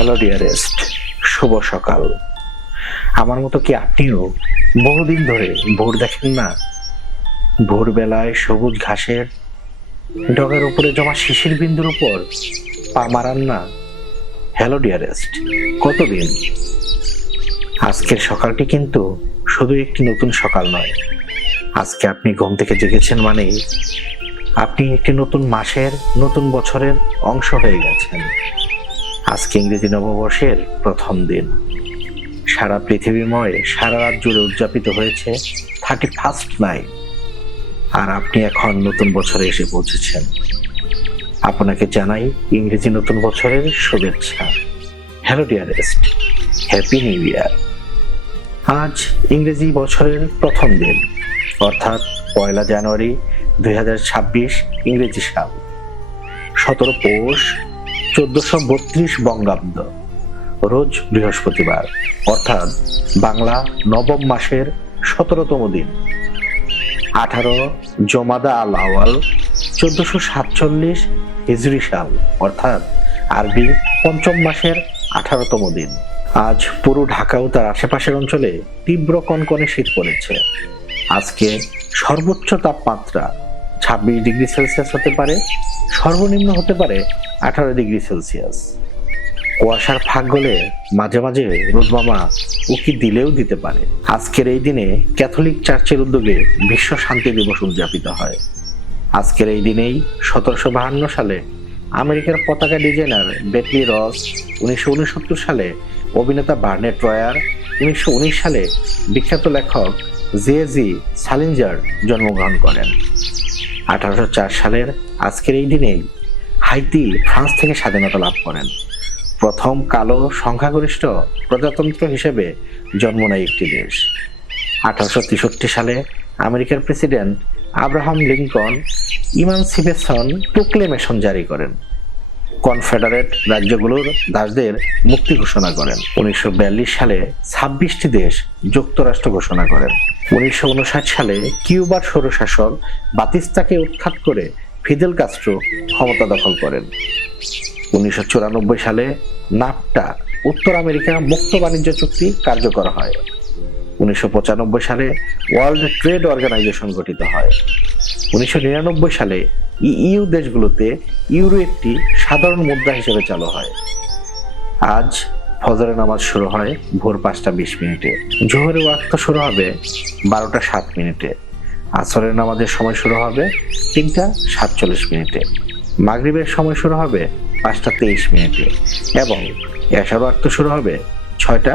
Hello dearest শুভ সকাল। আমার মতো কি আপনিও বহুদিন ধরে ভোর দেখেন না? ভোরবেলায় সবুজ ঘাসের ডগের উপরে জমা শিশির বিন্দুর উপর পা মারান না। হ্যালো ডিয়ারেস্ট কতদিন? আজকের সকালটি কিন্তু শুধু একটি নতুন সকাল নয়। আজকে আপনি ঘুম থেকে জেগেছেন মানেই আপনি একটি নতুন মাসের, নতুন বছরের অংশ হয়ে গেছেন। আজকে ইংরেজি নববর্ষের প্রথম দিন। সারা পৃথিবীময়, সারা রাত জুড়ে উদযাপিত হয়েছে থার্টি ফার্স্ট নাইট। আর আপনি এখন নতুন বছরে এসে পৌঁছেছেন। আপনাকে জানাই ইংরেজি নতুন বছরের শুভেচ্ছা। Hello dearest happy new year. আজ ইংরেজি বছরের প্রথম দিন, অর্থাৎ পয়লা জানুয়ারি দু হাজার ছাব্বিশ ইংরেজি সাল। সতেরো পৌষ চোদ্দশো বত্রিশ বঙ্গাব্দ, রোজ বৃহস্পতিবার, অর্থাৎ বাংলা নবম মাসের সতেরোতম দিন। আঠারো জমাদা আল আওয়াল চোদ্দশো সাতচল্লিশ হিজরি সাল, অর্থাৎ আরবি পঞ্চম মাসের আঠারোতম দিন। আজ পুরো ঢাকা ও তার আশেপাশের অঞ্চলে তীব্র কনকনে শীত পড়েছে। আজকে সর্বোচ্চ তাপমাত্রা ছাব্বিশ ডিগ্রি সেলসিয়াস হতে পারে, সর্বনিম্ন হতে পারে আঠারো ডিগ্রি সেলসিয়াস। কুয়াশার ফাঁক গলে মাঝে মাঝে রোদমামা উকি দিলেও দিতে পারে। আজকের এই দিনে ক্যাথলিক চার্চের উদ্যোগে বিশ্ব শান্তি দিবস উদযাপিত হয়। আজকের এই দিনেই সতেরোশো বাহান্ন সালে আমেরিকার পতাকা ডিজাইনার বেটলি রস উনিশশো উনসত্তর সালে অভিনেতা বার্নেট রয়ার, উনিশশো উনিশ সালে বিখ্যাত লেখক জেজি সালিঞ্জার জন্মগ্রহণ করেন। আঠারোশো চার সালের আজকের এই দিনেই হাইতি ফ্রান্স থেকে স্বাধীনতা লাভ করেন। প্রথম কালো সংখ্যাগরিষ্ঠ প্রজাতন্ত্র হিসেবে জন্ম নেয় একটি দেশ। আঠারোশো তেষট্টি সালে আমেরিকার president Abraham Lincoln emancipation proclamation জারি করেন। কনফেডারেট রাজ্যগুলোর দাসদের মুক্তি ঘোষণা করেন। উনিশশো সালে ছাব্বিশটি দেশ যুক্তরাষ্ট্র ঘোষণা করেন। উনিশশো উনষাট সালে কিউবার স্বৈরশাসক বাতিস্তাকে উৎখাত করে ফিদেল কাস্ট্রো ক্ষমতা দখল করেন। উনিশশো চুরানব্বই সালে নাপটা উত্তর আমেরিকা মুক্ত বাণিজ্য চুক্তি কার্যকর হয়। উনিশশো পঁচানব্বই সালে ওয়ার্ল্ড ট্রেড অর্গানাইজেশন গঠিত হয়। উনিশশো নিরানব্বই সালে ইইউ দেশগুলোতে ইউরো একটি সাধারণ মুদ্রা হিসেবে চালু হয়। আজ ফজরের নামাজ শুরু হয় ভোর পাঁচটা বিশ মিনিটে। জোহরের ওয়াক্ত শুরু হবে বারোটা সাত মিনিটে। আসরের নামাজের সময় শুরু হবে তিনটা সাতচল্লিশ মিনিটে। মাগরিবের সময় শুরু হবে পাঁচটা তেইশ মিনিটে এবং এশার ওয়াক্ত শুরু হবে ছয়টা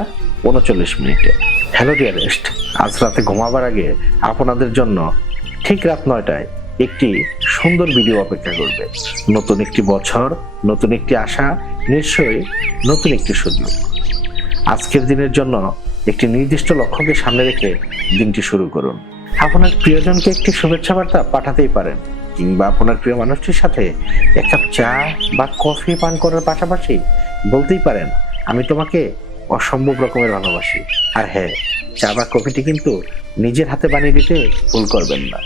উনচল্লিশ মিনিটে। হ্যালো ডিয়ারেস্ট আজ রাতে ঘুমাবার আগে আপনাদের জন্য ঠিক রাত নয়টায় একটি সুন্দর ভিডিও অপেক্ষা করবে। নতুন একটি বছর, নতুন একটি আশা, নিশ্চয়ই নতুন একটি সুযোগ। আজকের দিনের জন্য একটি নির্দিষ্ট লক্ষ্যকে সামনে রেখে দিনটি শুরু করুন। আপনার প্রিয়জনকে একটি শুভেচ্ছা বার্তা পাঠাতেই পারেন, কিংবা আপনার প্রিয় মানুষটির সাথে এক কাপ চা বা কফি পান করার পাশাপাশি বলতেই পারেন, আমি তোমাকে অসম্ভব রকমের ভালোবাসি। আর হ্যাঁ চা বা কফিটি কিন্তু নিজের হাতে বানিয়ে দিতে ভুল করবেন না।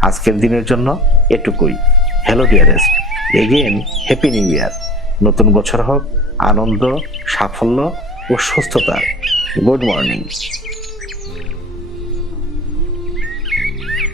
আজকের দিনের জন্য এটুকুই। Hello, dearest. Again happy new year. নতুন বছর হোক, আনন্দ, সাফল্য ও সুস্থতা। Good morning.